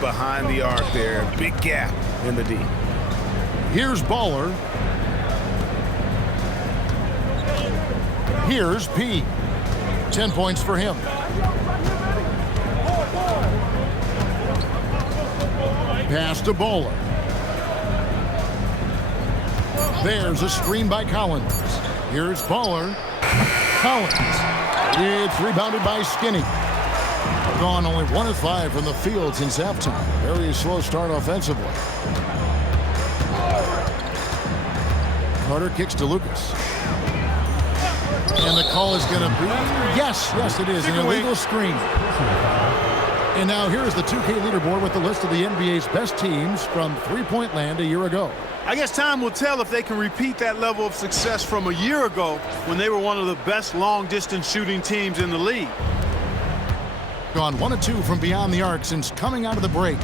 behind the arc there. Big gap in the D. Here's Baller. Here's P. 10 points for him. Pass to Baller. There's a screen by Collins. Here's Baller. Collins. It's rebounded by Skinny. Gone only 1 of 5 from the field since halftime. Very slow start offensively. Carter kicks to Lucas. And the call is going to be, yes, it is, an illegal screen. And now here's the 2K leaderboard with the list of the NBA's best teams from three-point land a year ago. I guess time will tell if they can repeat that level of success from a year ago when they were one of the best long-distance shooting teams in the league. Gone 1 of 2 from beyond the arc since coming out of the break.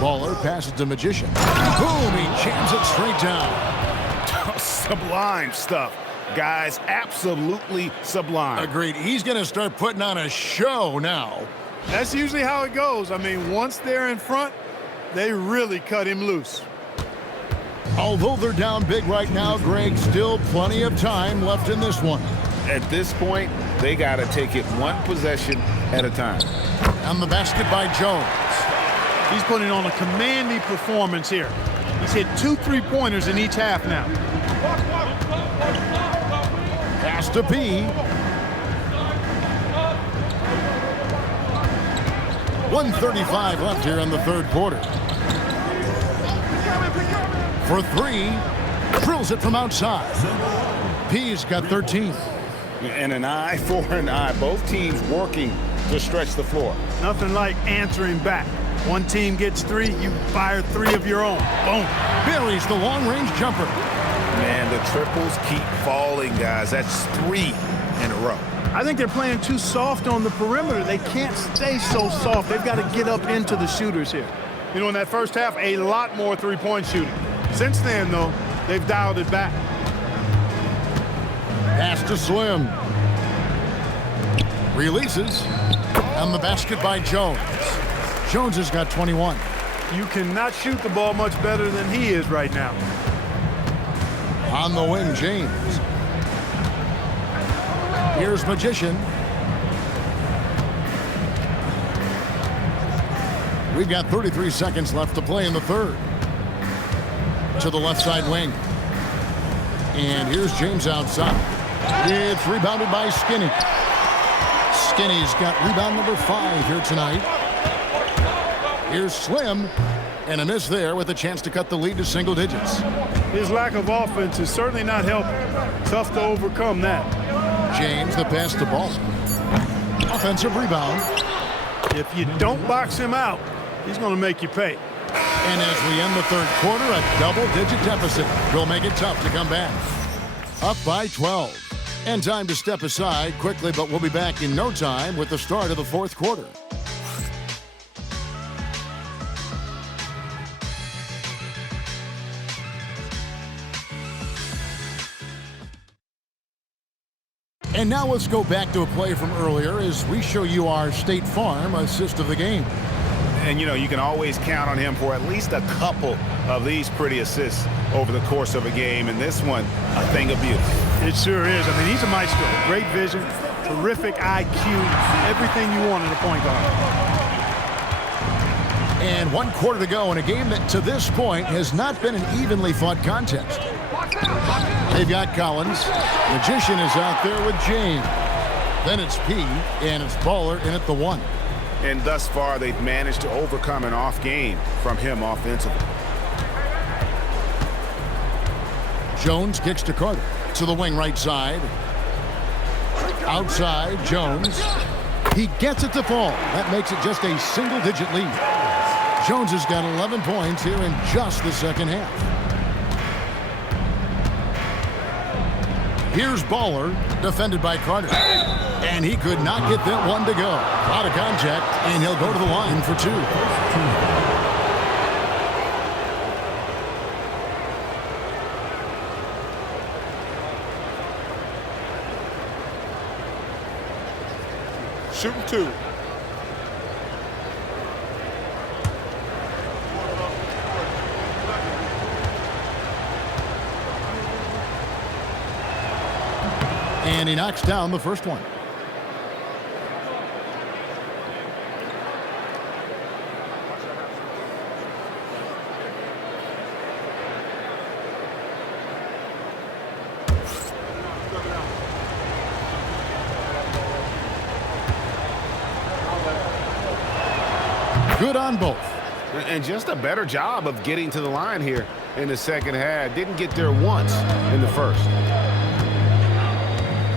Baller passes to Magician. Boom, he jams it straight down. Sublime stuff. Guys, absolutely sublime. Agreed. He's going to start putting on a show now. That's usually how it goes. I mean, once they're in front, they really cut him loose. Although they're down big right now, Greg, still plenty of time left in this one. At this point, they got to take it one possession at a time. And the basket by Jones. He's putting on a commanding performance here. He's hit 2 3-pointers in each half now. Pass to P. 1:35 left here in the third quarter. For 3, drills it from outside. P's got 13. And an eye for an eye. Both teams working to stretch the floor. Nothing like answering back. One team gets 3, you fire 3 of your own. Boom. Buries the long-range jumper. Man, the triples keep falling, guys. That's 3 in a row. I think they're playing too soft on the perimeter. They can't stay so soft. They've got to get up into the shooters here. You know, in that first half, a lot more three-point shooting. Since then, though, they've dialed it back. Pass to Slim. Releases. And the basket by Jones. Jones has got 21. You cannot shoot the ball much better than he is right now. On the wing, James. Here's Magician. We've got 33 seconds left to play in the third. To the left side wing. And here's James outside. It's rebounded by Skinny. Skinny's got rebound number 5 here tonight. Here's Slim. And a miss there with a chance to cut the lead to single digits. His lack of offense is certainly not helping. Tough to overcome that. James, the pass to Ball. Offensive rebound. If you don't box him out, he's going to make you pay. And as we end the third quarter, a double-digit deficit will make it tough to come back. Up by 12. And time to step aside quickly, but we'll be back in no time with the start of the fourth quarter. And now let's go back to a play from earlier as we show you our State Farm assist of the game. And, you know, you can always count on him for at least a couple of these pretty assists over the course of a game. And this one, a thing of beauty. It sure is. I mean, he's a maestro. Great vision, terrific IQ, everything you want in a point guard. And 1 quarter to go in a game that to this point has not been an evenly fought contest. They've got Collins. Magician is out there with James. Then it's P, and it's Baller in at the 1. And thus far, they've managed to overcome an off game from him offensively. Jones kicks to Carter. To the wing right side. Outside, Jones. He gets it to fall. That makes it just a single-digit lead. Jones has got 11 points here in just the second half. Here's Baller, defended by Carter. And he could not get that one to go. Out of contact, and he'll go to the line for 2. Shooting 2. And he knocks down the first one. Good on both. And just a better job of getting to the line here in the second half. Didn't get there once in the first.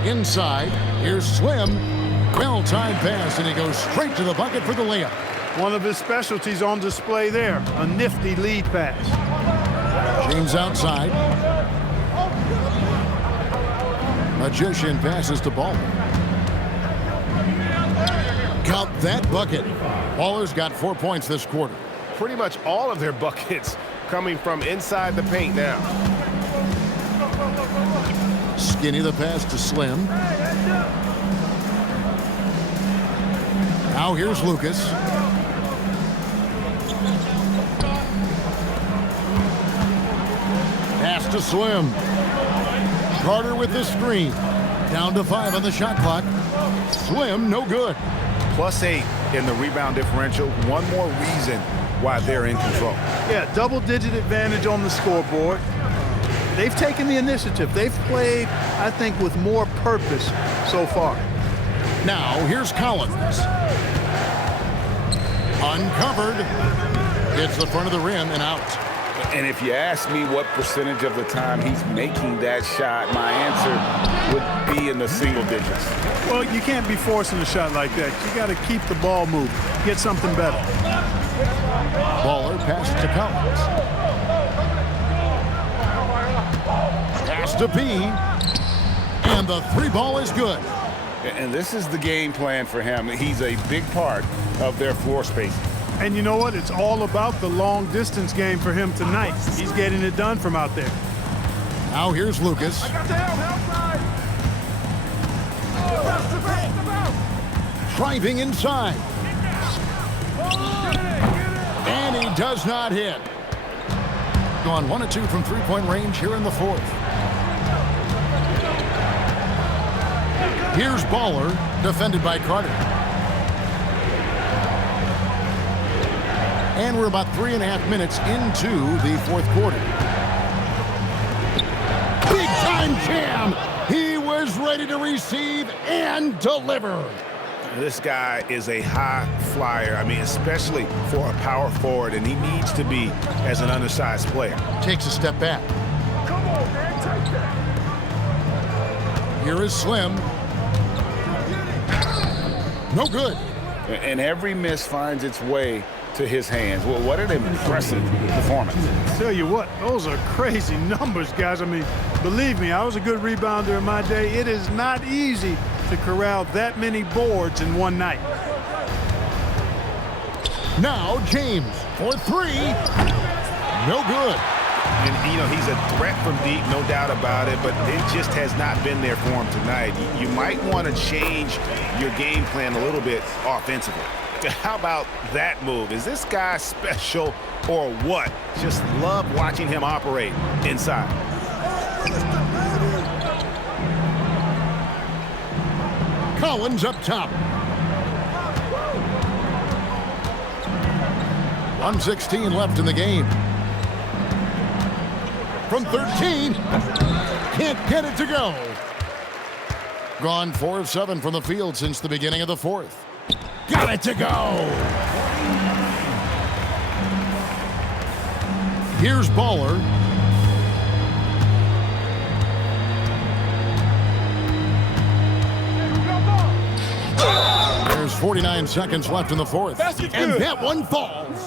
Inside, here's Slim. Well-timed pass, and he goes straight to the bucket for the layup. One of his specialties on display there, a nifty lead pass. James outside. Magician passes to Ball. Count that bucket. Baller's got 4 points this quarter. Pretty much all of their buckets coming from inside the paint now. Skinny the pass to Slim. Now here's Lucas. Pass to Slim. Carter with the screen. Down to 5 on the shot clock. Slim, no good. +8 in the rebound differential. One more reason why they're in control. Yeah, double-digit advantage on the scoreboard. They've taken the initiative. They've played, I think, with more purpose so far. Now here's Collins. Uncovered. Hits the front of the rim and out. And if you ask me what percentage of the time he's making that shot, my answer would be in the single digits. Well, you can't be forcing a shot like that. You got to keep the ball moving. Get something better. Baller passes to Collins. Pass to B. And the 3 ball is good. And this is the game plan for him. He's a big part of their floor space. And you know what? It's all about the long distance game for him tonight. He's getting it done from out there. Now here's Lucas. Driving inside. And he does not hit. Gone 1 of 2 from three-point range here in the fourth. Here's Baller, defended by Carter. And we're about 3.5 minutes into the fourth quarter. Big time jam. He was ready to receive and deliver. This guy is a high flyer. I mean, especially for a power forward, and he needs to be as an undersized player. Takes a step back. Come on, man, take that. Here is Slim. No good. And every miss finds its way to his hands. Well, what an impressive performance. Tell you what, those are crazy numbers, guys. I mean, believe me, I was a good rebounder in my day. It is not easy to corral that many boards in one night. Now James for 3. No good. And, you know, he's a threat from deep, no doubt about it, but it just has not been there for him tonight. You might want to change your game plan a little bit offensively. How about that move? Is this guy special or what? Just love watching him operate inside. Collins up top. 1:16 left in the game. From 13. Can't get it to go. Gone 4 of 7 from the field since the beginning of the fourth. Got it to go. Here's Baller. There's 49 seconds left in the fourth. And that one falls.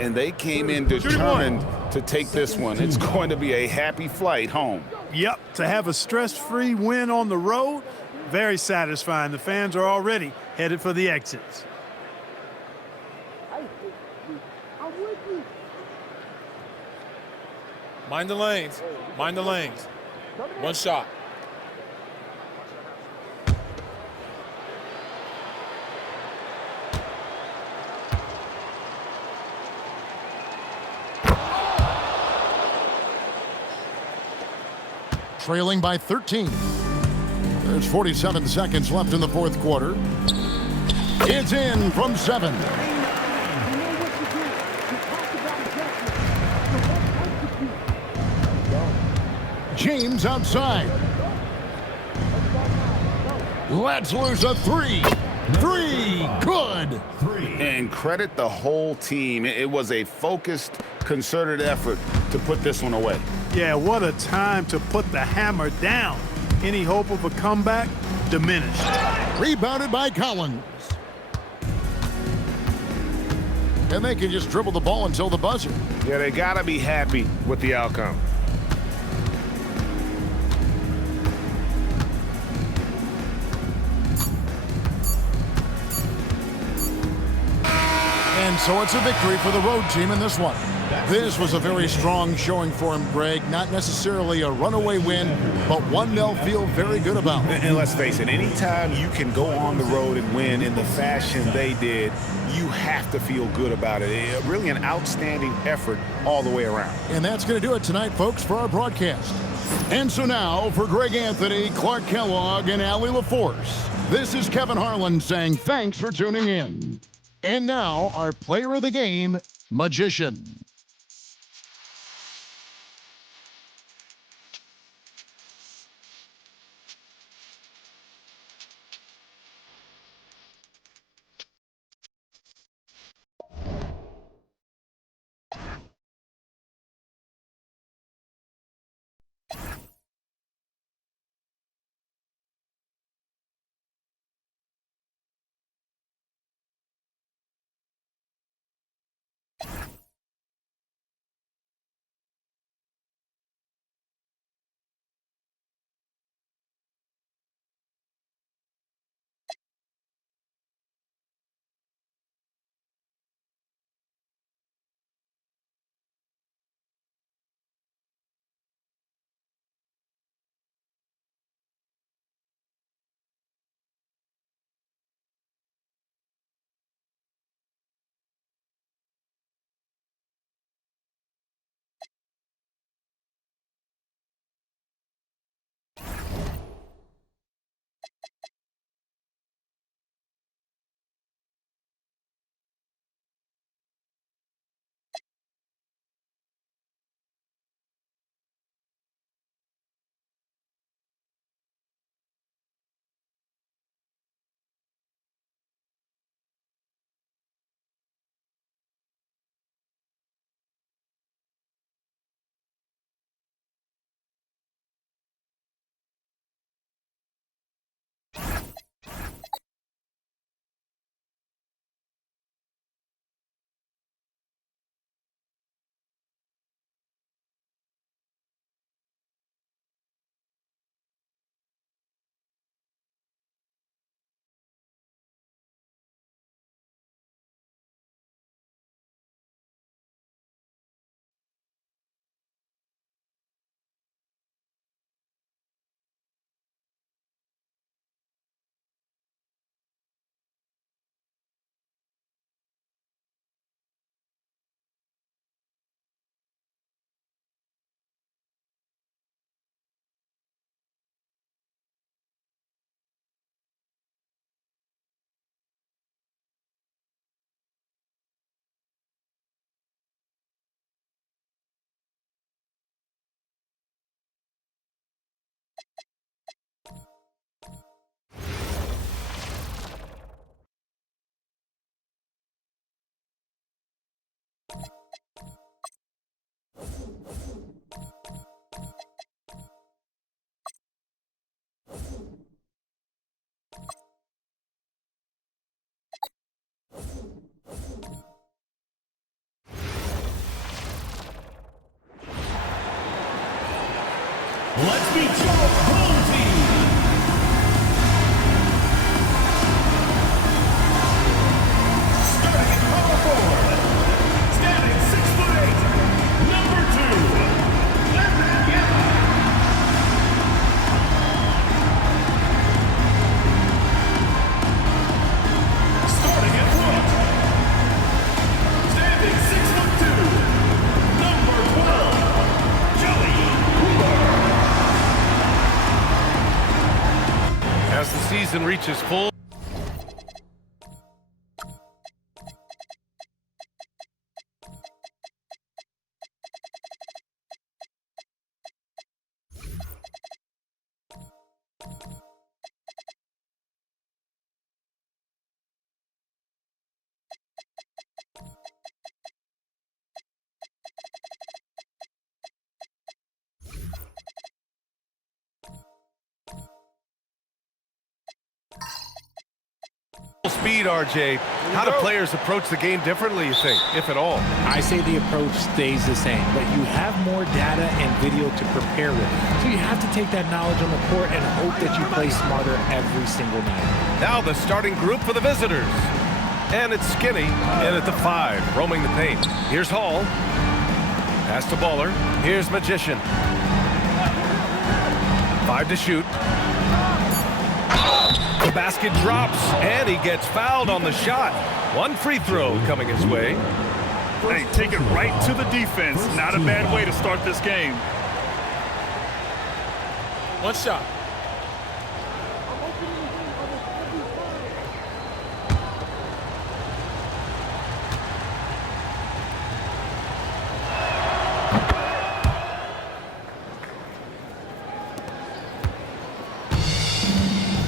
And they came in determined to take this one. It's going to be a happy flight home. Yep, to have a stress-free win on the road, very satisfying. The fans are already headed for the exits. Mind the lanes. Mind the lanes. One shot. Trailing by 13. There's 47 seconds left in the fourth quarter. It's in from 7. James outside. Let's lose a 3. 3. Good. And credit the whole team. It was a focused, concerted effort to put this one away. Yeah, what a time to put the hammer down. Any hope of a comeback? Diminished. Rebounded by Collins. And they can just dribble the ball until the buzzer. Yeah, they got to be happy with the outcome. And so it's a victory for the road team in this one. This was a very strong showing for him, Greg. Not necessarily a runaway win, but one they'll feel very good about. And let's face it, anytime you can go on the road and win in the fashion they did, you have to feel good about it. Really an outstanding effort all the way around. And that's going to do it tonight, folks, for our broadcast. And so now, for Greg Anthony, Clark Kellogg, and Allie LaForce, this is Kevin Harlan saying thanks for tuning in. And now, our player of the game, Magician. Let's meet your home team. Starting at power forward, standing 6'8", number 2, Evan Yella. Starting at point, standing 6'2", number 12, Joey Hoover. season reaches full. Speed, RJ. How do players approach the game differently, you think, if at all? I say the approach stays the same, but you have more data and video to prepare with. So you have to take that knowledge on the court and hope that you play smarter every single night. Now the starting group for the visitors. And it's Skinny in at the 5, roaming the paint. Here's Hall. Pass to Baller. Here's Magician. 5 to shoot. The basket drops, and he gets fouled on the shot. 1 free throw coming his way. Hey, take it right to the defense. Not a bad way to start this game. 1 shot.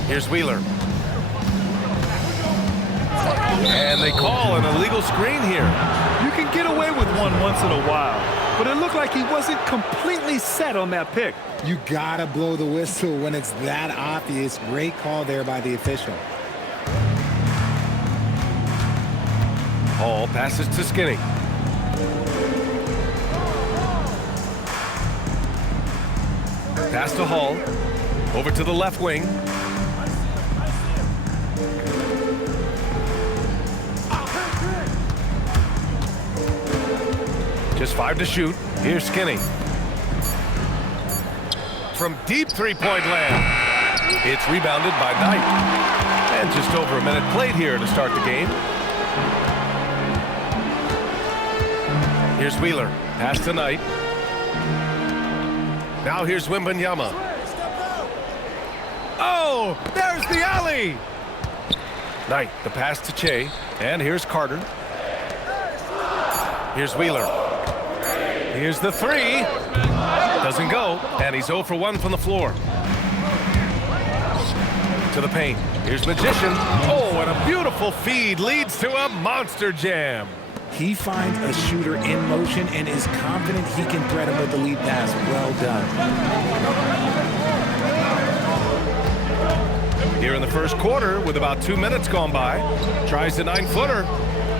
Here's Wheeler. And they call an illegal screen here. You can get away with one once in a while, but it looked like he wasn't completely set on that pick. You gotta blow the whistle when it's that obvious. Great call there by the official. Hall passes to Skinny. Pass to Hall. Over to the left wing. Just 5 to shoot. Here's Skinny. From deep three-point land. It's rebounded by Knight. And just over a minute played here to start the game. Here's Wheeler. Pass to Knight. Now here's Wembanyama. Oh, there's the alley. Knight, the pass to Che. And here's Carter. Here's Wheeler. Here's the 3. Doesn't go. And he's 0 for 1 from the floor. To the paint. Here's Magician. Oh, and a beautiful feed leads to a monster jam. He finds a shooter in motion and is confident he can thread him with the lead pass. Well done. Here in the first quarter, with about 2 minutes gone by, tries the 9-footer.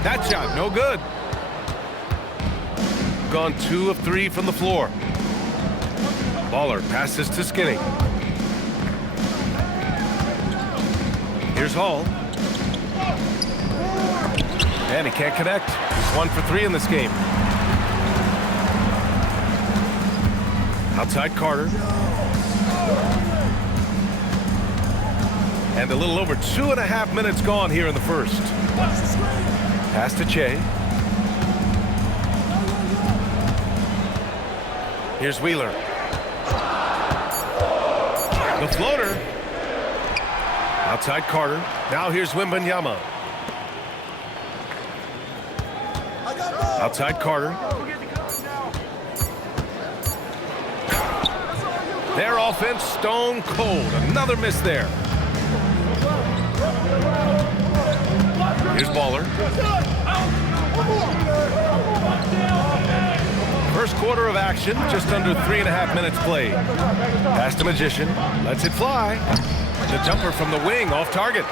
That shot, no good. Gone 2 of 3 from the floor. Baller passes to Skinny. Here's Hall. And he can't connect. He's 1 for 3 in this game. Outside Carter. And a little over 2.5 minutes gone here in the first. Pass to Che. Here's Wheeler. The floater. Outside Carter. Now here's Wembanyama. Outside Carter. Their offense stone cold. Another miss there. Here's Baller. First quarter of action, just under 3.5 minutes played. Pass to Magician, lets it fly. The jumper from the wing, off target.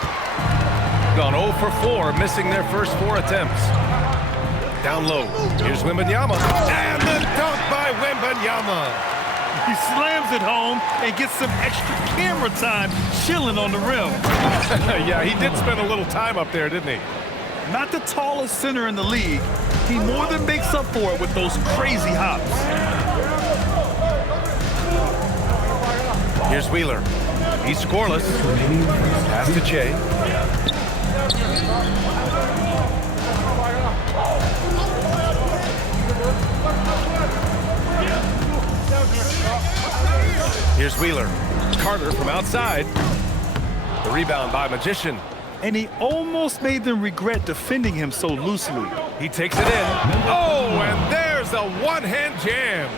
Gone 0 for 4, missing their first 4 attempts. Down low, here's Wembanyama. And the dunk by Wembanyama. He slams it home and gets some extra camera time chilling on the rim. Yeah, he did spend a little time up there, didn't he? Not the tallest center in the league. He more than makes up for it with those crazy hops. Here's Wheeler. He's scoreless. Pass to Che. Here's Wheeler. Carter from outside. The rebound by Magician. And he almost made them regret defending him so loosely. He takes it in. Oh, and there's a one-hand jam.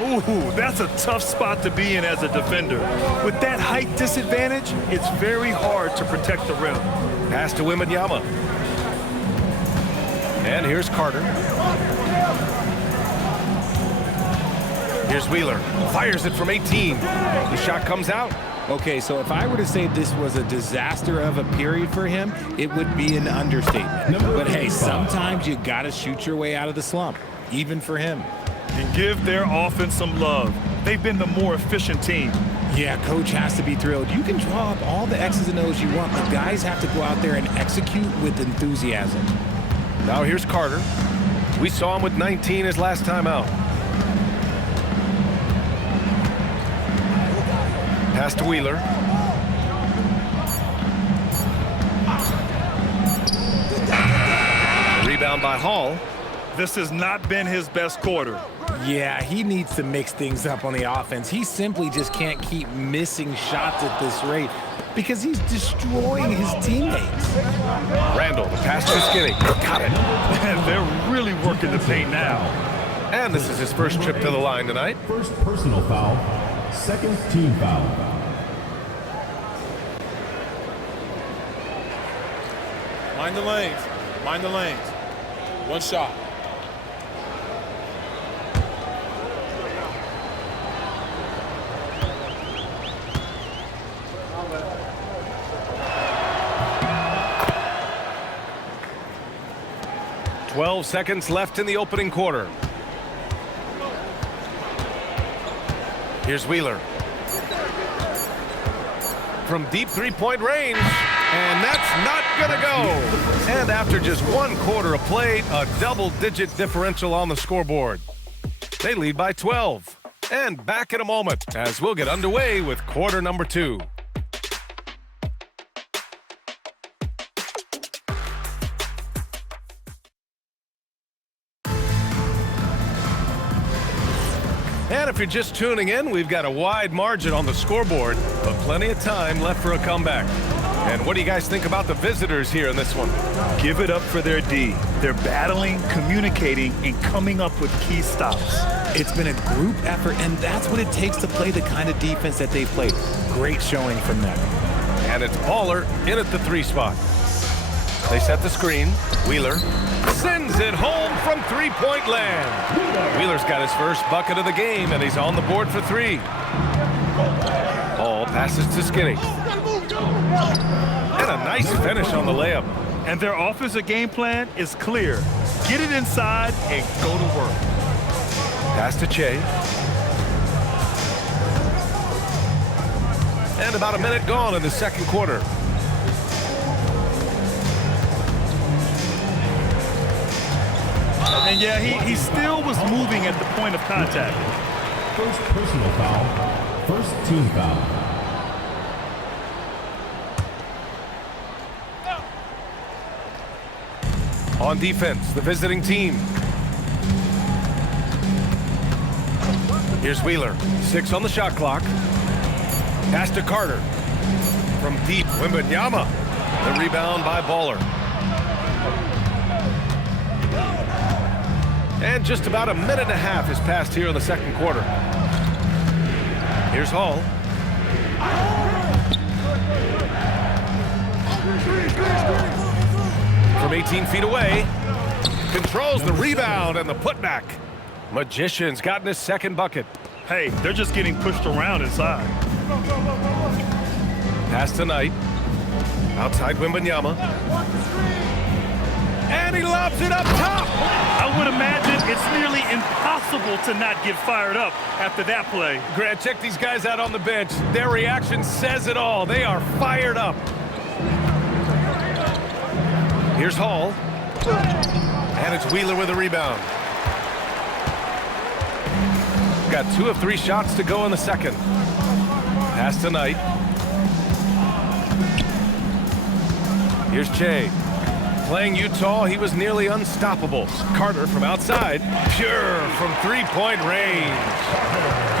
Ooh, that's a tough spot to be in as a defender. With that height disadvantage, it's very hard to protect the rim. Pass to Wembanyama. And here's Carter. Here's Wheeler. Fires it from 18. The shot comes out. Okay, so if I were to say this was a disaster of a period for him, it would be an understatement. But hey, sometimes you gotta shoot your way out of the slump, even for him. And give their offense some love. They've been the more efficient team. Yeah, coach has to be thrilled. You can draw up all the X's and O's you want, but guys have to go out there and execute with enthusiasm. Now here's Carter. We saw him with 19 his last time out. Pass to Wheeler. Rebound by Hall. This has not been his best quarter. Yeah, he needs to mix things up on the offense. He simply just can't keep missing shots at this rate because he's destroying his teammates. Randall, the pass to Skinny. Got it. And they're really working the paint now. And this is his first trip to the line tonight. First personal foul, second team foul. Mind the lanes. Mind the lanes. One shot. "12 seconds left in the opening quarter. Here's Wheeler. From deep three-point range. And that's not gonna go. And after just one quarter of play, a double-digit differential on the scoreboard. They lead by 12. And back in a moment as we'll get underway with quarter number 2. And if you're just tuning in, we've got a wide margin on the scoreboard, but plenty of time left for a comeback. And what do you guys think about the visitors here in this one? Give it up for their D. They're battling, communicating, and coming up with key stops. It's been a group effort, and that's what it takes to play the kind of defense that they've played. Great showing from them. And it's Baller in at the 3 spot. They set the screen. Wheeler sends it home from three-point land. Wheeler's got his first bucket of the game, and he's on the board for 3. Ball passes to Skinny. And a nice finish on the layup. And their offensive game plan is clear. Get it inside and go to work. Pass to Che. And about a minute gone in the second quarter. And yeah, he still was moving at the point of contact. First personal foul, first team foul. On defense, the visiting team. Here's Wheeler. 6 on the shot clock. Pass to Carter. From deep, Wembanyama. The rebound by Baller. And just about a minute and a half has passed here in the second quarter. Here's Hall. From 18 feet away. Controls the rebound and the putback. Magician's gotten his second bucket. Hey, they're just getting pushed around inside. Pass to Knight. Outside Wembanyama. And he lobs it up top. I would imagine it's nearly impossible to not get fired up after that play. Grant, check these guys out on the bench. Their reaction says it all. They are fired up. Here's Hall. And it's Wheeler with a rebound. Got 2 of 3 shots to go in the second. Pass to Knight. Here's Che. Playing Utah, he was nearly unstoppable. Carter from outside, pure from three-point range.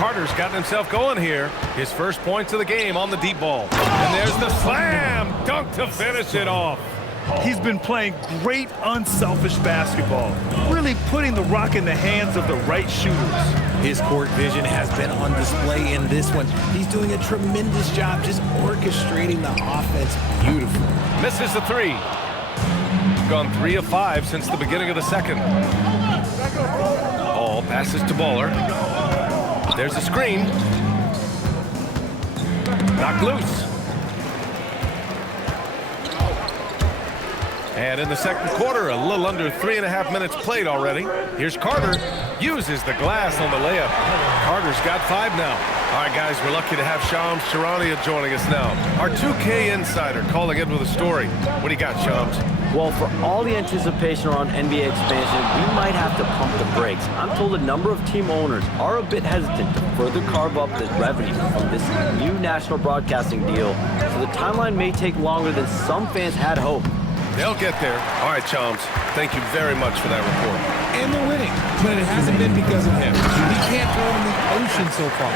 Carter's gotten himself going here. His first points of the game on the deep ball. And there's the slam dunk to finish it off. He's been playing great, unselfish basketball, really putting the rock in the hands of the right shooters. His court vision has been on display in this one. He's doing a tremendous job just orchestrating the offense beautifully. Misses the three. Gone 3 of 5 since the beginning of the second. Ball passes to Baller. There's a screen. Knocked loose. And in the second quarter, a little under 3.5 minutes played already. Here's Carter. Uses the glass on the layup. Carter's got 5 now. All right, guys, we're lucky to have Shams Charania joining us now. Our 2K insider calling in with a story. What do you got, Shams? Well, for all the anticipation around NBA expansion, we might have to pump the brakes. I'm told a number of team owners are a bit hesitant to further carve up the revenue from this new national broadcasting deal, so the timeline may take longer than some fans had hoped. They'll get there. All right, Shams, thank you very much for that report. And they're winning, but it hasn't been because of him. He can't throw it in the ocean so far.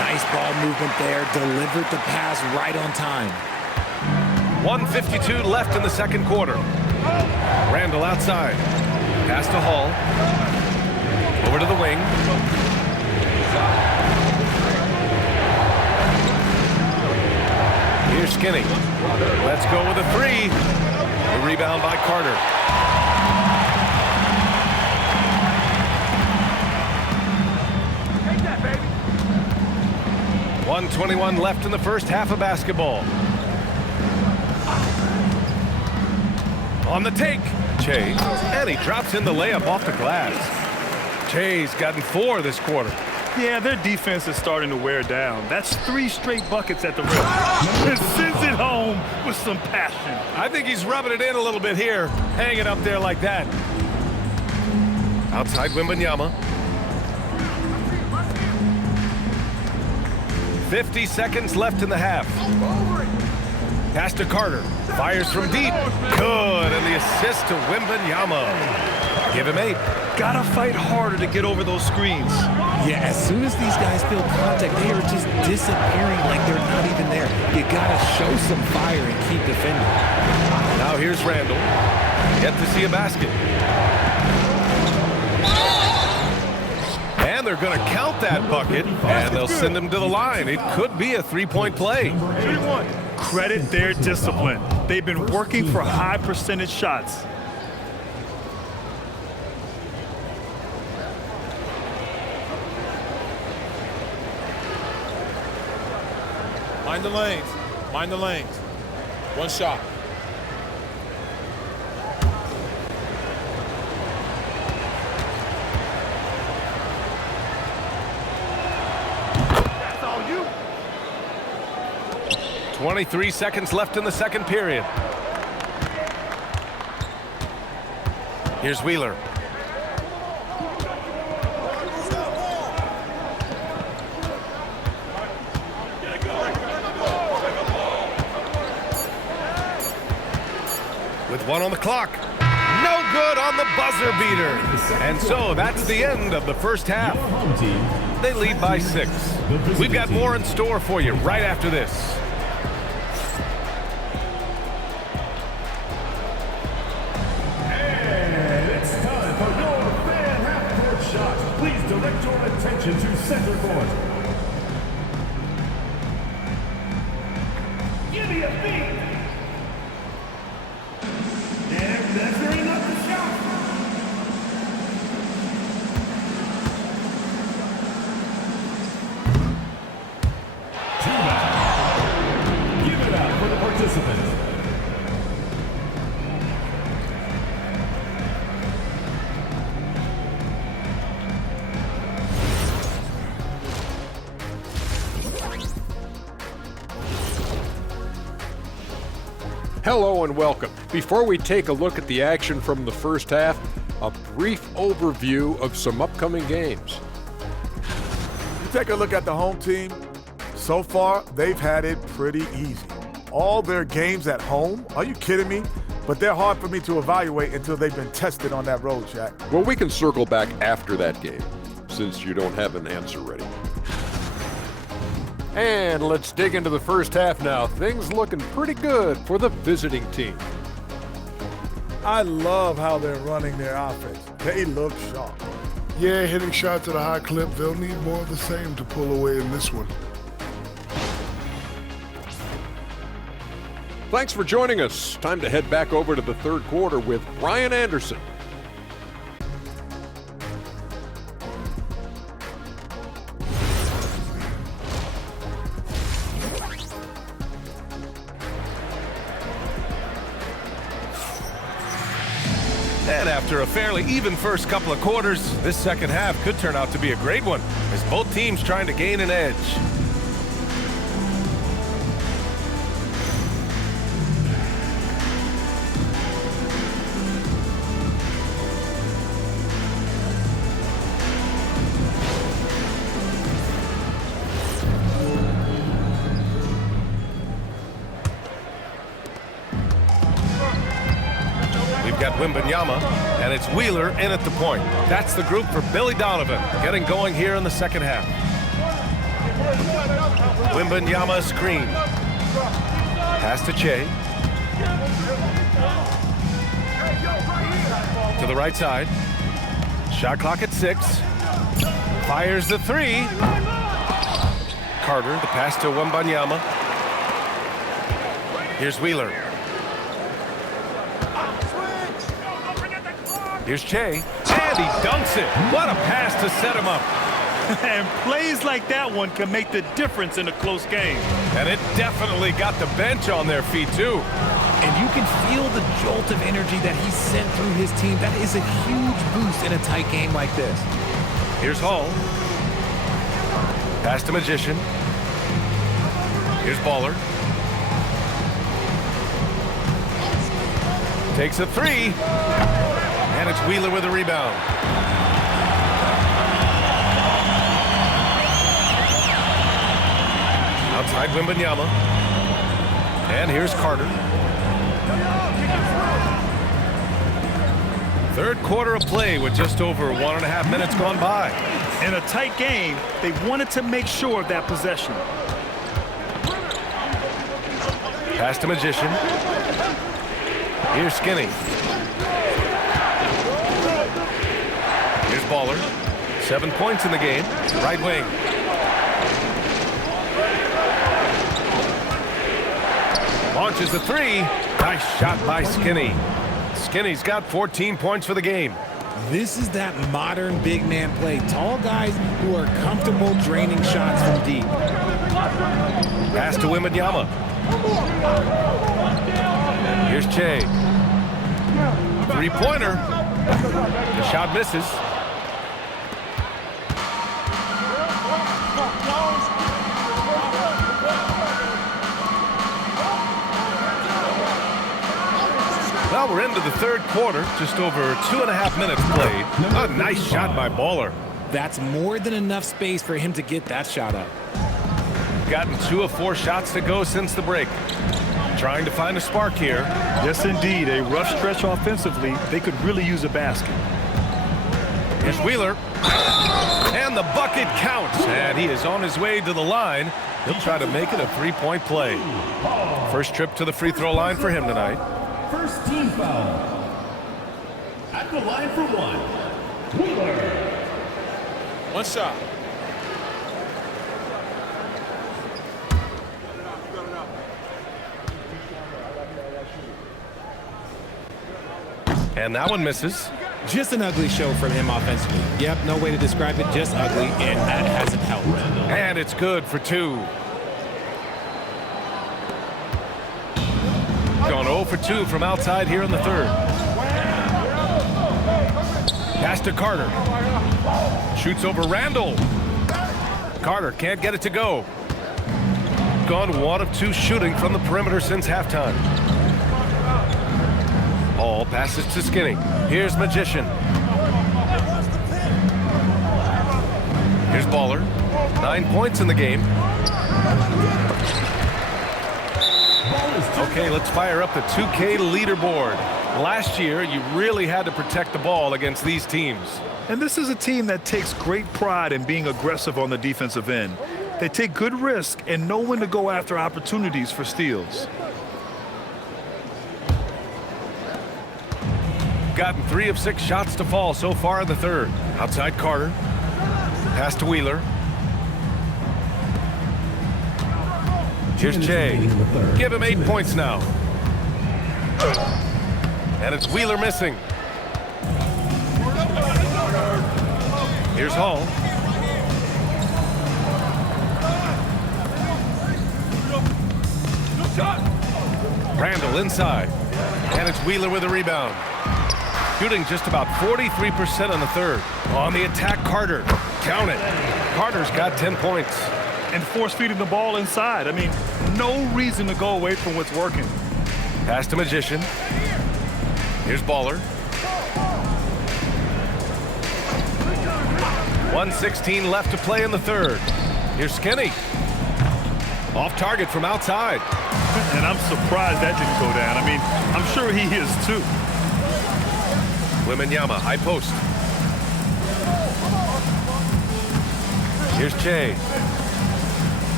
Nice ball movement there, delivered the pass right on time. 1:52 left in the second quarter. Randall outside. Pass to Hall. Over to the wing. Here's Skinny. Let's go with a three. The rebound by Carter. Take that, baby. 1:21 left in the first half of basketball. On the take, Chase, and he drops in the layup off the glass. Chase gotten 4 this quarter. Yeah, their defense is starting to wear down. That's 3 straight buckets at the rim. And sends it home with some passion. I think he's rubbing it in a little bit here, hanging up there like that. Outside Wembanyama. 50 seconds left in the half. Pass to Carter. Fires from deep. Good. And the assist to Wembanyama. Give him 8. Gotta fight harder to get over those screens. Yeah, as soon as these guys feel contact, they are just disappearing like they're not even there. You gotta show some fire and keep defending. Now here's Randall. Yet to see a basket. And they're going to count that bucket, and they'll send him to the line. It could be a 3-point play. Credit their discipline. They've been working for high percentage shots. Mind the lanes. Mind the lanes. One shot. That's all you. 23 seconds left in the second period. Here's Wheeler. With 1 on the clock. No good on the buzzer beater. And so that's the end of the first half. They lead by 6. We've got more in store for you right after this. And it's time for your fan half-court shots. Please direct your attention to center court. Give me a beat. And measuring up the shot. Give it up for the participants. Hello and welcome. Before we take a look at the action from the first half, a brief overview of some upcoming games. You take a look at the home team, so far they've had it pretty easy. All their games at home, are you kidding me? but they're hard for me to evaluate until they've been tested on that road, Shaq. Well, we can circle back after that game, since you don't have an answer ready. And let's dig into the first half now. Things looking pretty good for the visiting team. I love how they're running their offense. They look sharp. Yeah, hitting shots at a high clip. They'll need more of the same to pull away in this one. Thanks for joining us. Time to head back over to the third quarter with Brian Anderson. And after a fairly even first couple of quarters, this second half could turn out to be a great one as both teams trying to gain an edge. Got Wembanyama, and it's Wheeler in at the point. That's the group for Billy Donovan, getting going here in the second half. Wembanyama screen. Pass to Che. To the right side. Shot clock at 6. Fires the 3. Carter, the pass to Wembanyama. Here's Wheeler. Here's Che, and he dunks it. What a pass to set him up. And plays like that one can make the difference in a close game. And it definitely got the bench on their feet, too. And you can feel the jolt of energy that he sent through his team. That is a huge boost in a tight game like this. Here's Hall. Pass to Magician. Here's Baller. Takes a 3. And it's Wheeler with a rebound. Outside Wembanyama. And here's Carter. Third quarter of play with just over 1.5 minutes gone by. In a tight game, they wanted to make sure of that possession. Pass to Magician. Here's Skinny. Here's Baller. 7 points in the game. Right wing. Launches a 3. Nice shot by Skinny. Skinny's got 14 points for the game. This is that modern big man play. Tall guys who are comfortable draining shots from deep. Pass to Wembanyama. Here's Che. 3-pointer. The shot misses. Well, we're into the third quarter. Just over 2.5 minutes played. A nice shot by Baller. That's more than enough space for him to get that shot up. Gotten 2 of 4 shots to go since the break. Trying to find a spark here. Yes, indeed. A rough stretch offensively. They could really use a basket. Here's Wheeler. And the bucket counts. And he is on his way to the line. He'll try to make it a 3-point play. First trip to the free throw line for him tonight. First team foul. At the line for 1. Wheeler. One shot. And that one misses. Just an ugly show from him offensively. Yep, no way to describe it, just ugly, and that hasn't helped. And it's good for 2. Gone 0 for 2 from outside here in the third. Pass to Carter. Shoots over Randall. Carter can't get it to go. Gone 1 of 2 shooting from the perimeter since halftime. Ball passes to Skinny. Here's Magician. Here's Baller. 9 points in the game. Ball is Okay, let's fire up the 2K leaderboard. Last year, you really had to protect the ball against these teams. And this is a team that takes great pride in being aggressive on the defensive end. They take good risk and know when to go after opportunities for steals. Gotten 3 of 6 shots to fall so far in the third. Outside Carter. Pass to Wheeler. Here's Che. Give him 8 points now. And it's Wheeler missing. Here's Hall. Randall inside. And it's Wheeler with a rebound. Shooting just about 43% on the third. On the attack, Carter. Count it. Carter's got 10 points. And force feeding the ball inside. I mean, no reason to go away from what's working. Pass to Magician. Here's Baller. 1:16 left to play in the third. Here's Skinny. Off target from outside. And I'm surprised that didn't go down. I mean, I'm sure he is too. Wembanyama, high post. Here's Che.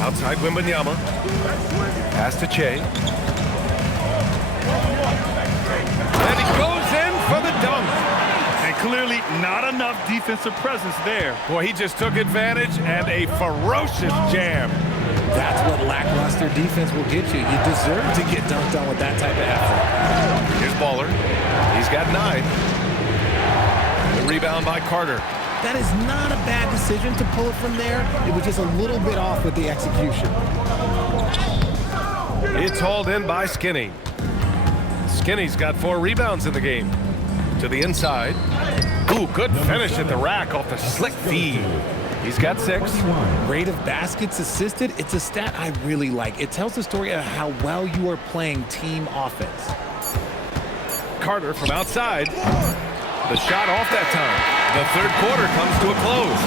Outside Wembanyama. Pass to Che. And he goes in for the dunk. And clearly not enough defensive presence there. Boy, he just took advantage and a ferocious jam. That's what lackluster defense will get you. You deserve to get dunked on with that type of effort. Here's Baller. He's got 9. The rebound by Carter. That is not a bad decision to pull it from there. It was just a little bit off with the execution. It's hauled in by Skinny. Skinny's got 4 rebounds in the game. To the inside. Ooh, good finish at the rack off the slick feed. He's got 6. Rate of baskets assisted, it's a stat I really like. It tells the story of how well you are playing team offense. Carter from outside. The shot off that time. The third quarter comes to a close.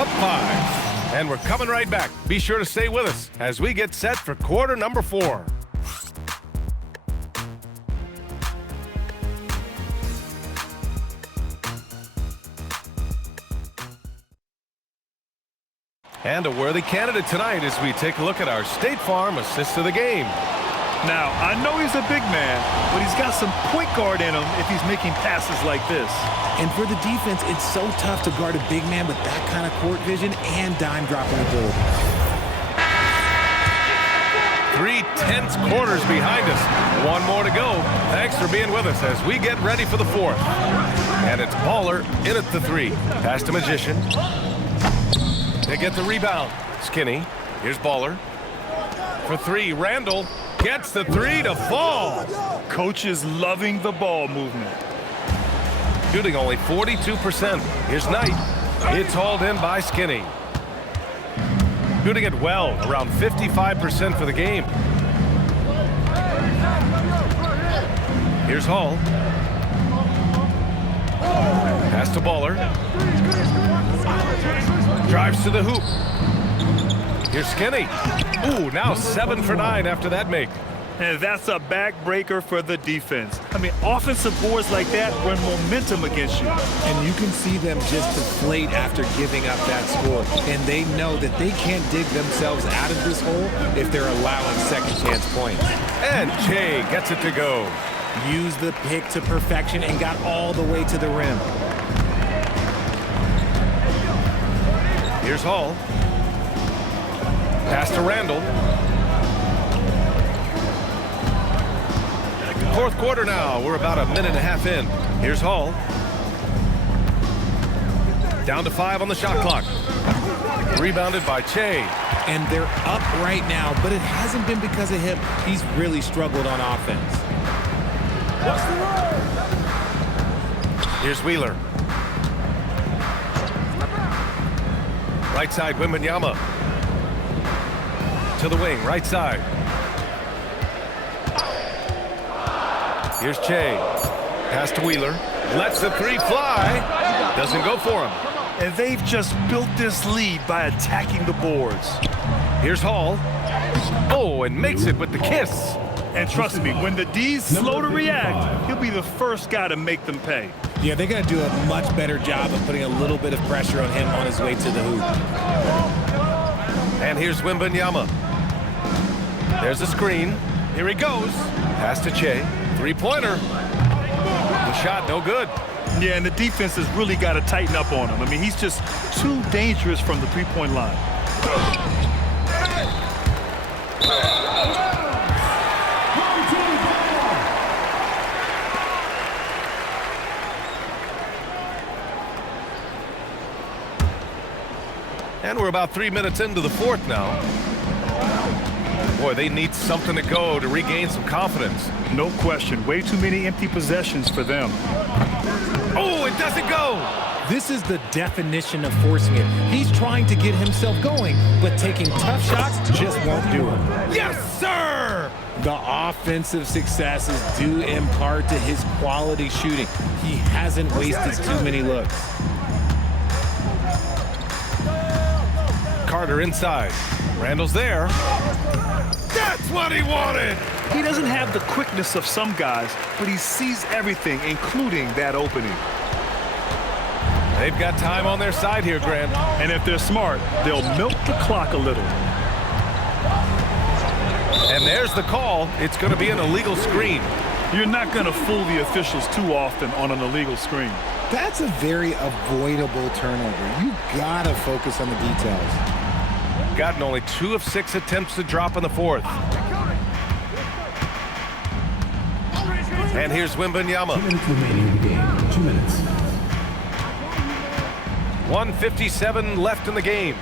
Up 5. And we're coming right back. Be sure to stay with us as we get set for quarter number 4. And a worthy candidate tonight as we take a look at our State Farm assist of the game. Now, I know he's a big man, but he's got some point guard in him if he's making passes like this. And for the defense, it's so tough to guard a big man with that kind of court vision and dime dropping ability. 3 tense quarters behind us. 1 more to go. Thanks for being with us as we get ready for the 4th. And it's Baller in at the 3. Pass to Magician. They get the rebound. Skinny. Here's Baller. For 3, Randall gets the 3 to fall. Coach is loving the ball movement. Shooting only 42%. Here's Knight. It's hauled in by Skinny. Shooting it well, around 55% for the game. Here's Hall. Pass to Baller. Drives to the hoop. Here's Skinny. Ooh, now 7 for 9 after that make. And that's a backbreaker for the defense. I mean, offensive boards like that run momentum against you. And you can see them just deflate after giving up that score. And they know that they can't dig themselves out of this hole if they're allowing second chance points. And Che gets it to go. Used the pick to perfection and got all the way to the rim. Here's Hall. Pass to Randall. 4th quarter now. We're about a minute and a half in. Here's Hall. Down to 5 on the shot clock. Rebounded by Che. And they're up right now, but it hasn't been because of him. He's really struggled on offense. Here's Wheeler. Right side, Wembanyama. To the wing, right side. Here's Che. Pass to Wheeler. Lets the 3 fly. Doesn't go for him. And they've just built this lead by attacking the boards. Here's Hall. Oh, and makes it with the kiss. And trust me, when the D's slow to react, he'll be the first guy to make them pay. Yeah, they got to do a much better job of putting a little bit of pressure on him on his way to the hoop. And here's Wembanyama. There's a screen. Here he goes. Pass to Che. Three-pointer. The shot, no good. Yeah, and the defense has really got to tighten up on him. I mean, he's just too dangerous from the three-point line. And we're about 3 minutes into the fourth now. Boy, they need something to go to regain some confidence. No question. Way too many empty possessions for them. Oh, it doesn't go. This is the definition of forcing it. He's trying to get himself going, but taking tough shots just won't do it. Yes, sir! The offensive success is due in part to his quality shooting. He hasn't wasted too many looks. Carter inside. Randall's there. That's what he wanted! He doesn't have the quickness of some guys, but he sees everything, including that opening. They've got time on their side here, Grant. And if they're smart, they'll milk the clock a little. And there's the call. It's going to be an illegal screen. You're not going to fool the officials too often on an illegal screen. That's a very avoidable turnover. You gotta focus on the details. Gotten only 2 of 6 attempts to drop in the fourth. And here's Wembanyama. 2 minutes remaining in the game. 2 minutes. 1:57 left in the game.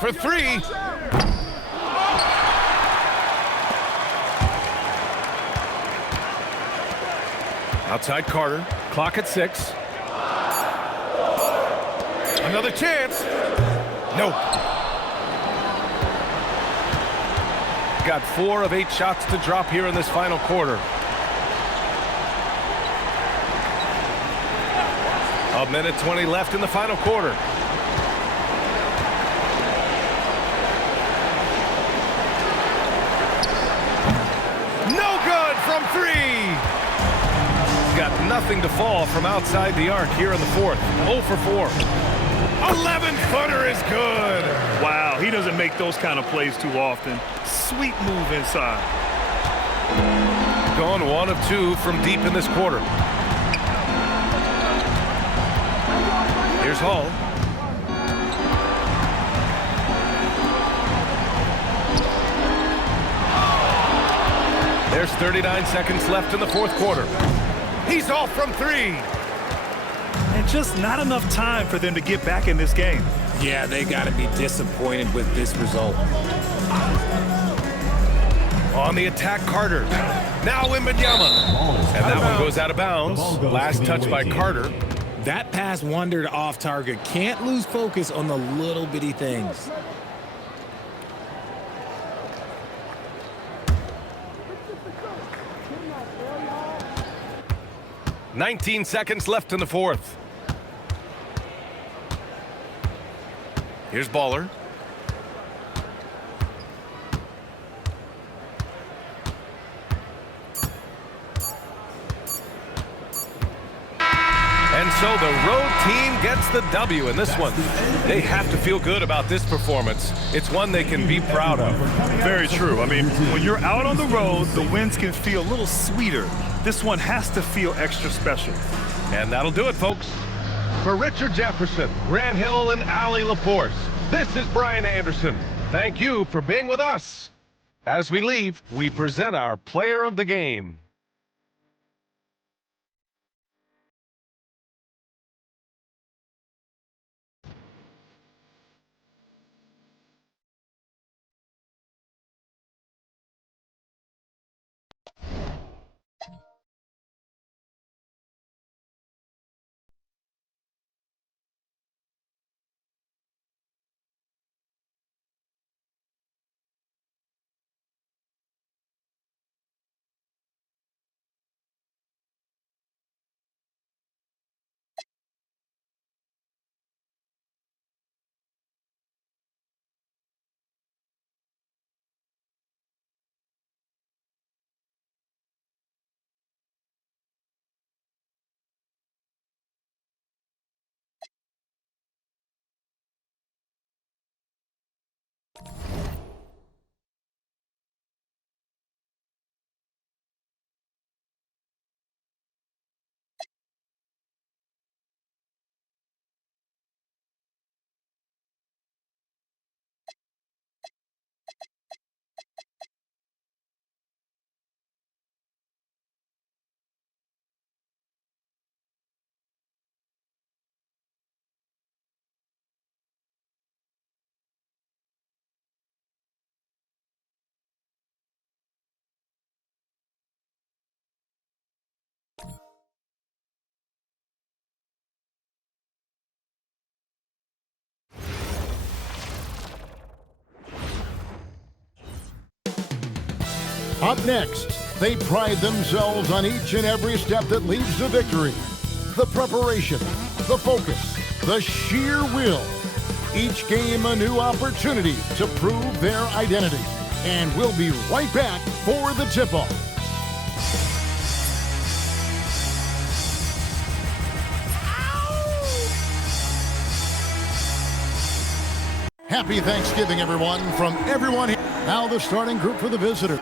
For 3. Outside Carter. Clock at 6. Another chance. Nope. Got 4 of 8 shots to drop here in this final quarter. A minute 20 left in the final quarter. No good from 3. Got nothing to fall from outside the arc here in the fourth. 0 for 4. 11-footer is good. Wow, he doesn't make those kind of plays too often. Sweet move inside. Gone 1 of 2 from deep in this quarter. Here's Hall. There's 39 seconds left in the fourth quarter. He's off from 3. And just not enough time for them to get back in this game. Yeah, they got to be disappointed with this result. On the attack, Carter. Now Wembanyama. And that one goes out of bounds. Last touch by Carter. That pass wandered off target. Can't lose focus on the little bitty things. "19 seconds left in the fourth. Here's Baller. And so the road team gets the W in this one. They have to feel good about this performance. It's one they can be proud of. Very true. I mean, when you're out on the road, the wins can feel a little sweeter. This one has to feel extra special. And that'll do it, folks. For Richard Jefferson, Grant Hill, and Allie LaForce, this is Brian Anderson. Thank you for being with us. As we leave, we present our player of the game. Up next, they pride themselves on each and every step that leads to victory. The preparation, the focus, the sheer will. Each game a new opportunity to prove their identity. And we'll be right back for the tip-off. Happy Thanksgiving, everyone, from everyone here. Now the starting group for the visitor.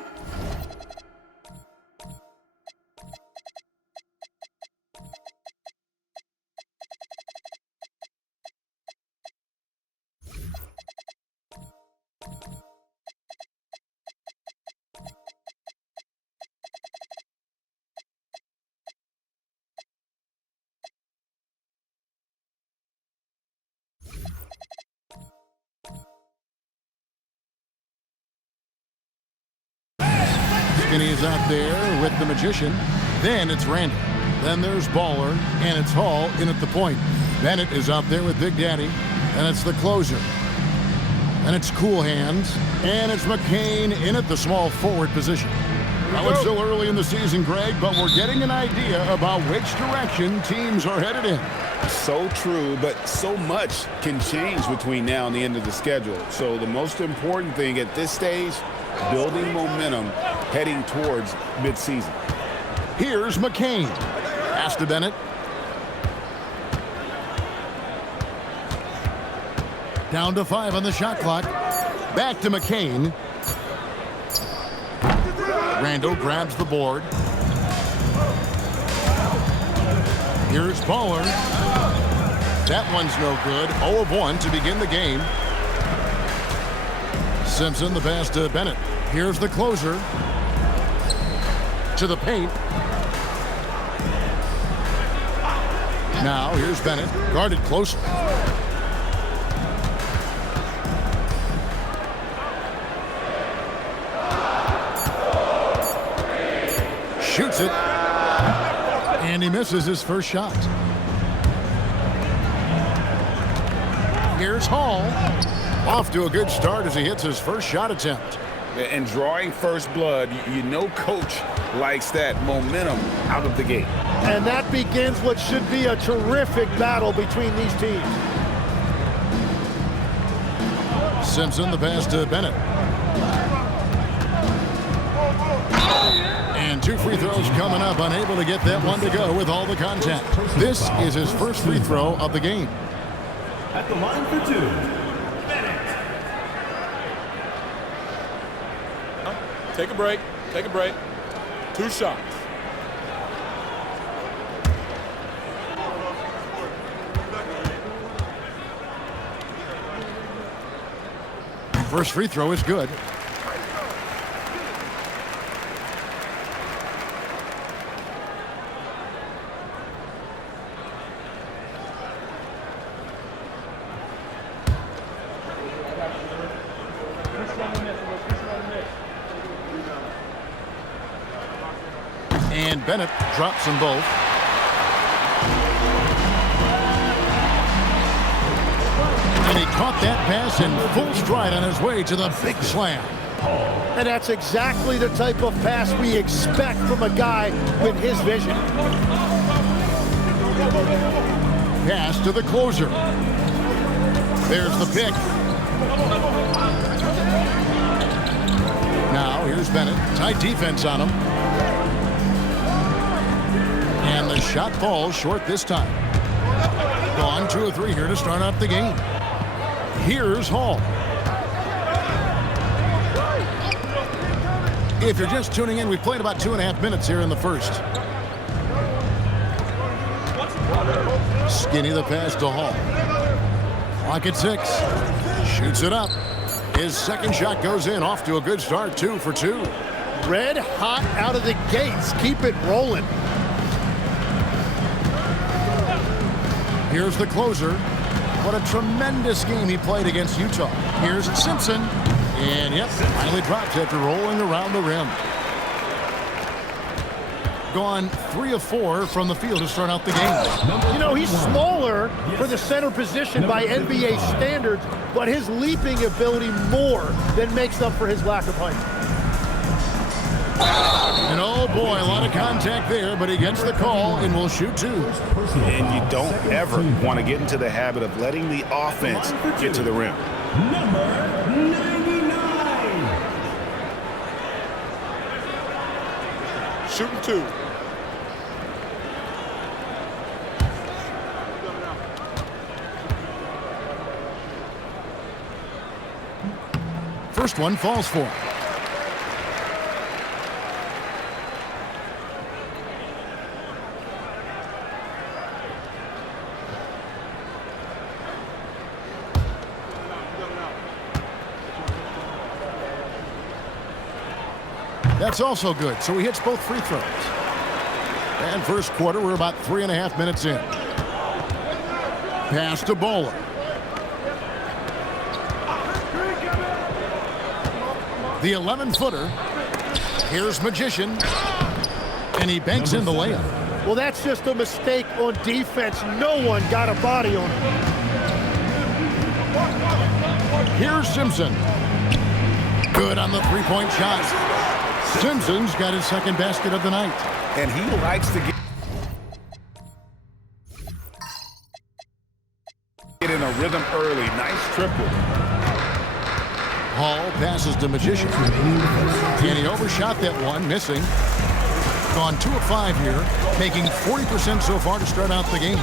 Skinny is out there with the Magician. Then it's Randall. Then there's Baller, and it's Hall in at the point. Bennett is out there with Big Daddy, and it's the closer. And it's Cool Hands, and it's McCain in at the small forward position. Now it's still early in the season, Greg, but we're getting an idea about which direction teams are headed in. So true, but so much can change between now and the end of the schedule. So the most important thing at this stage, building momentum heading towards midseason. Here's McCain. Pass to Bennett. Down to 5 on the shot clock. Back to McCain. Randall grabs the board. Here's Baller. That one's no good. 0 of 1 to begin the game. Simpson, the pass to Bennett. Here's the closer. To the paint. Now here's Bennett, guarded closely. Shoots it. And he misses his first shot. Here's Hall. Off to a good start as he hits his first shot attempt. And drawing first blood, you know coach likes that momentum out of the gate. And that begins what should be a terrific battle between these teams. Simpson, the pass to Bennett. And 2 free throws coming up, unable to get that one to go with all the contact. This is his first free throw of the game. At the line for 2, Bennett. Take a break. Take a break. 2 shots. First free throw is good. And Bennett drops them both. And he caught that pass in full stride on his way to the big slam. And that's exactly the type of pass we expect from a guy with his vision. Pass to the closer. There's the pick. Now here's Bennett. Tight defense on him. And the shot falls short this time. Gone 2 of 3 here to start out the game. Here's Hall. If you're just tuning in, we played about 2.5 minutes here in the first. Skinny the pass to Hall. Clock at 6. Shoots it up. His second shot goes in, off to a good start, 2 for 2. Red hot out of the gates. Keep it rolling. Here's the closer. What a tremendous game he played against Utah. Here's Simpson. And yep, finally drops after rolling around the rim. Gone 3 of 4 from the field to start out the game. You know, he's smaller for the center position by NBA standards, but his leaping ability more than makes up for his lack of height. And oh boy, a lot of contact there, but he gets the call and will shoot two. And you don't ever want to get into the habit of letting the offense get to the rim. Number 99. Shooting two. First one falls for him. That's also good, so he hits both free throws. And first quarter, we're about 3.5 minutes in. Pass to Bowler. The 11-footer. Here's Magician. And he banks in the layup. Well, that's just a mistake on defense. No one got a body on him. Here's Simpson. Good on the three-point shot. Simpson's got his second basket of the night. And he likes to get in a rhythm early. Nice triple. Hall passes to Magician. And he overshot that one, missing. Gone 2 of 5 here, making 40% so far to start out the game.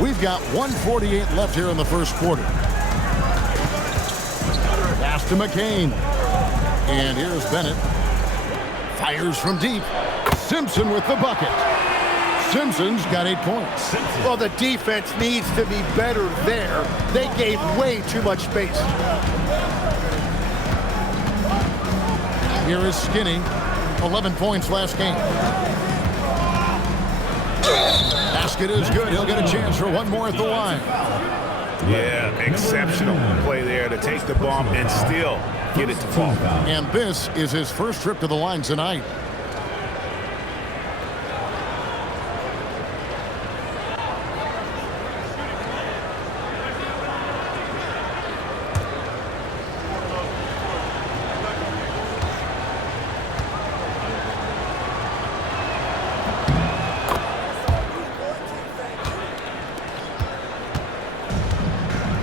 We've got 1:48 left here in the first quarter. Pass to McCain. And here's Bennett. Fires from deep. Simpson with the bucket. Simpson's got 8 points. Well, the defense needs to be better there. They gave way too much space. Here is Skinny. 11 points last game. Basket is good. He'll get a chance for one more at the line. Yeah, exceptional play there to take the bump and still get it to fall. And this is his first trip to the line tonight.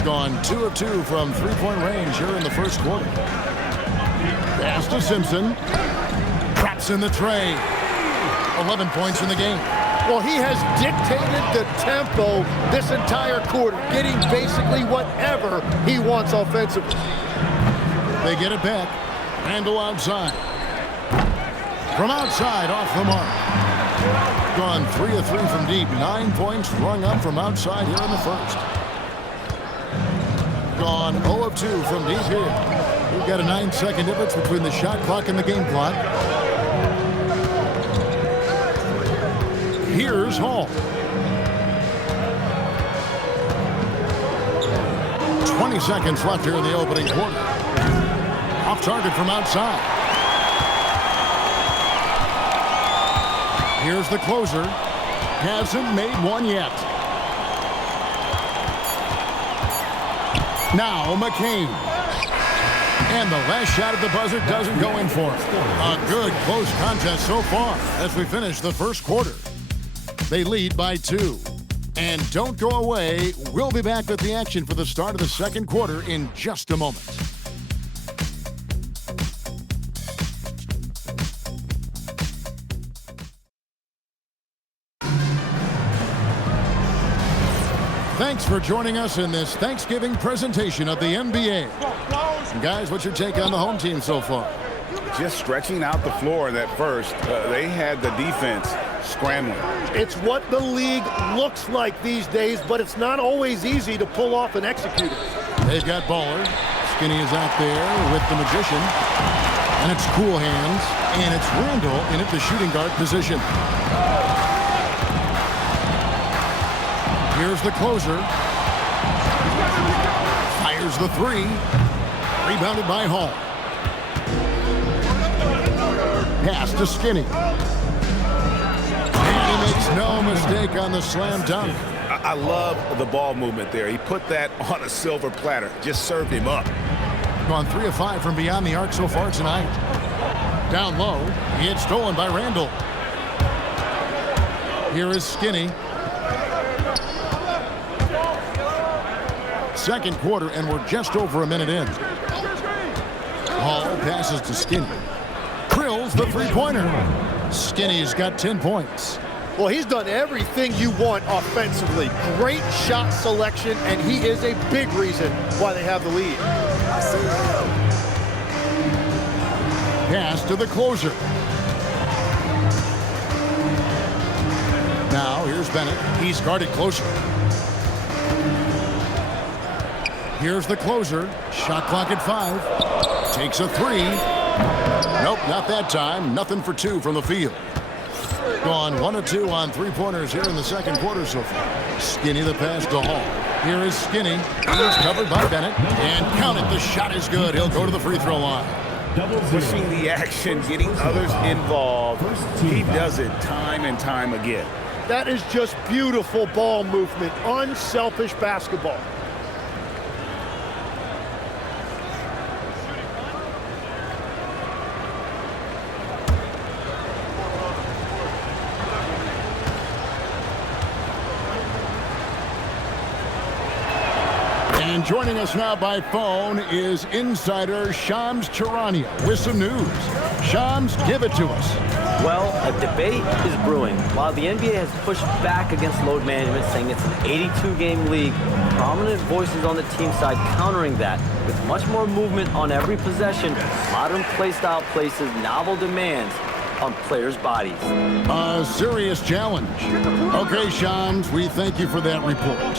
Gone 2 of 2 from three-point range here in the first quarter. Pass to Simpson. Traps in the tray. 11 points in the game. Well, he has dictated the tempo this entire quarter, getting basically whatever he wants offensively. They get it back. Randall outside. From outside, off the mark. Gone 3 of 3 from deep. 9 points rung up from outside here in the first. Gone 0 of 2 from deep here. We've got a 9-second difference between the shot clock and the game clock. Here's Hall. 20 seconds left here in the opening quarter. Off target from outside. Here's the closer. Hasn't made one yet. Now McCain. And the last shot at the buzzer doesn't go in for him. A good close contest so far as we finish the first quarter. They lead by 2. And don't go away. We'll be back with the action for the start of the second quarter in just a moment. Thanks for joining us in this Thanksgiving presentation of the NBA. And guys, what's your take on the home team so far? Just stretching out the floor in that first. They had the defense scrambling. It's what the league looks like these days, but it's not always easy to pull off and execute it. They've got Baller. Skinny is out there with the Magician. And it's Cool Hands. And it's Randall in at the shooting guard position. Here's the closer. Fires the 3. Rebounded by Hall. Pass to Skinny. And he makes no mistake on the slam dunk. I love the ball movement there. He put that on a silver platter. Just served him up. Gone 3 of 5 from beyond the arc so far tonight. Down low. It's stolen by Randall. Here is Skinny. Second quarter, and we're just over a minute in. Hall passes to Skinny. Krills the three-pointer. Skinny's got 10 points. Well, he's done everything you want offensively. Great shot selection, and he is a big reason why they have the lead. Pass to the closer. Now, here's Bennett. He's guarded closer. Here's the closer. Shot clock at 5. Takes a 3. Nope, not that time. Nothing for 2 from the field. Gone 1 of 2 on three-pointers here in the second quarter so far. Skinny the pass to Hall. Here is Skinny. He's covered by Bennett. And count it, the shot is good. He'll go to the free throw line. Pushing the action, getting others involved. He does it time and time again. That is just beautiful ball movement, unselfish basketball. And joining us now by phone is insider Shams Charania with some news. Shams, give it to us. Well, a debate is brewing. While the NBA has pushed back against load management, saying it's an 82-game league, prominent voices on the team side countering that with much more movement on every possession, modern play style places novel demands on players' bodies. A serious challenge. Okay, Shams, we thank you for that report.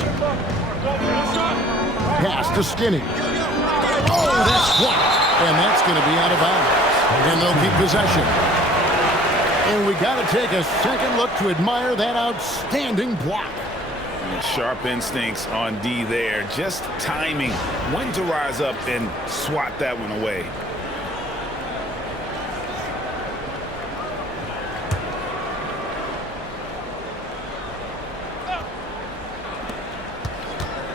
Pass to Skinny. Oh, that's blocked. And that's going to be out of bounds. And they'll keep possession. And we got to take a second look to admire that outstanding block. Sharp instincts on D there. Just timing when to rise up and swat that one away.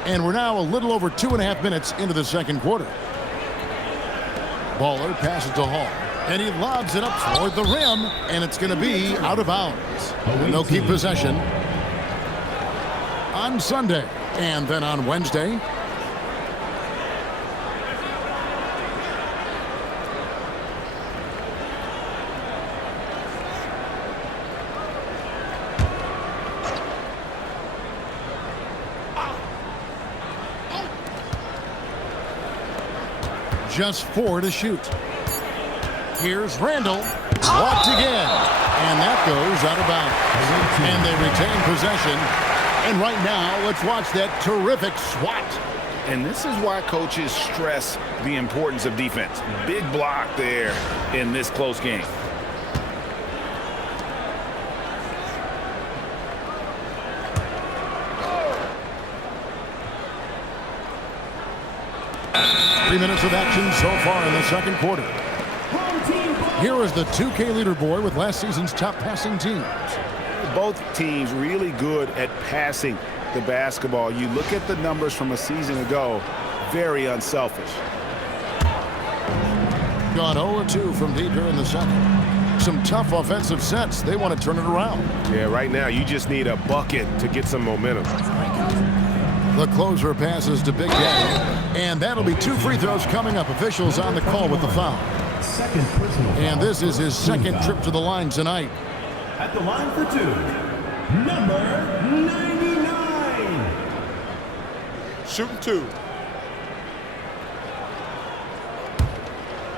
And we're now a little over 2.5 minutes into the second quarter. Baller passes to Hall. And he lobs it up toward the rim. And it's going to be out of bounds. And they'll keep possession on Sunday. And then on Wednesday. Just 4 to shoot. Here's Randall. Blocked again. And that goes out of bounds. And they retain possession. And right now, let's watch that terrific swat. And this is why coaches stress the importance of defense. Big block there in this close game. Three minutes of action so far in the second quarter. Here is the 2K leaderboard with last season's top passing teams. Both teams really good at passing the basketball. You look at the numbers from a season ago, very unselfish. Gone 0-2 from deep here in the second. Some tough offensive sets. They want to turn it around. Yeah, right now you just need a bucket to get some momentum. The closer passes to Big Daddy. And that'll be 2 free throws coming up. Officials on the call with the foul. And this is his second trip to the line tonight. At the line for 2, number 99. Shooting 2.